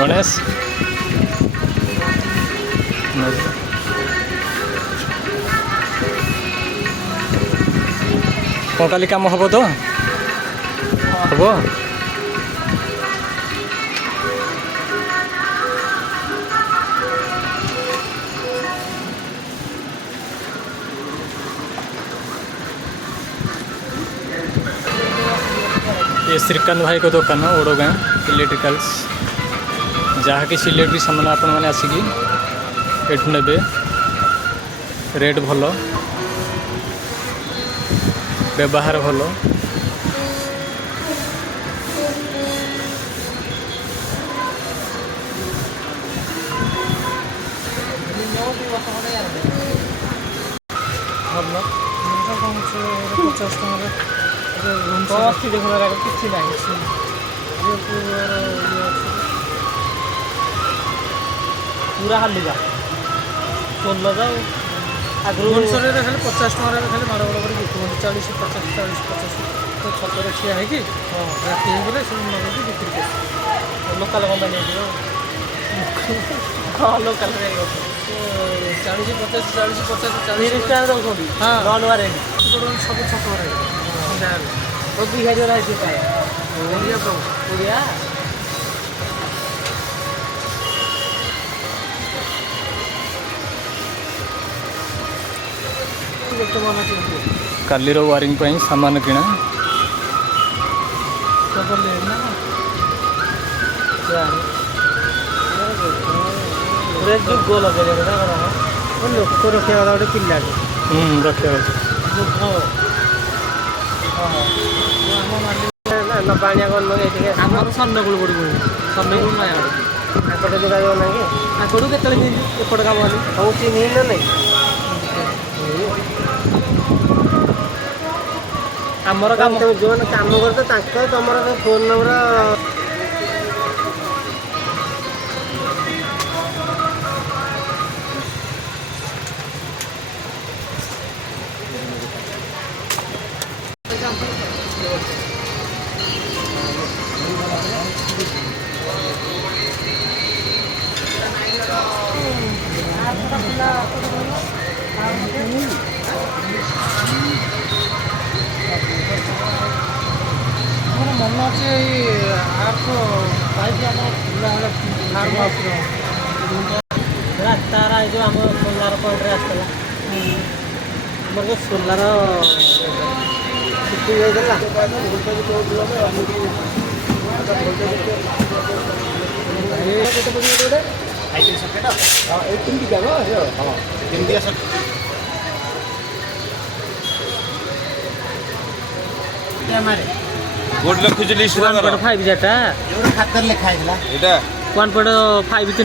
गणेश कौन काली काम हम तो हम ये श्रीकांत भाई को दुकान ओडगाँ इलेक्ट्रिकल्स जहाँ कि सिलेक्ट सामान आपण मैंने आसिकी एठू ने रेट भल व्यवहार भल पूरा हालिका सोल जाओ आगु भुवनेश्वर खाली 50 टकर खाली माड़ बड़ कर बिक्री 40 50 40 50 तो छतर ठिया है कि हाँ राति गले सब लगे बिक्री कर लोकल कंपनी हाँ लोकल 40 50 40 50 40 दौरान हाँ नॉन वारे सब छतर सन्ध्या बिघा जो ओडिया कालीर वारिंग पे सामान किना गोल लोक रखा गोटे पिला रखा पानिया आमर सन्नकूल पड़ी सन्नकूल ना आकटे जोगाଯୋଗ ना कि आकड़ू के एपट काम हूँ चिन्ह ना नहीं आमर काम जो काम करते तुम फोन नंबर मन अच्छे आप फार्म हाउस रास्तार जो आम सोलार पॉइंट आसला आम जो सोलार छुट्टी गोट लिस्ट 1.5 जेटा खातर लिखा है 1.5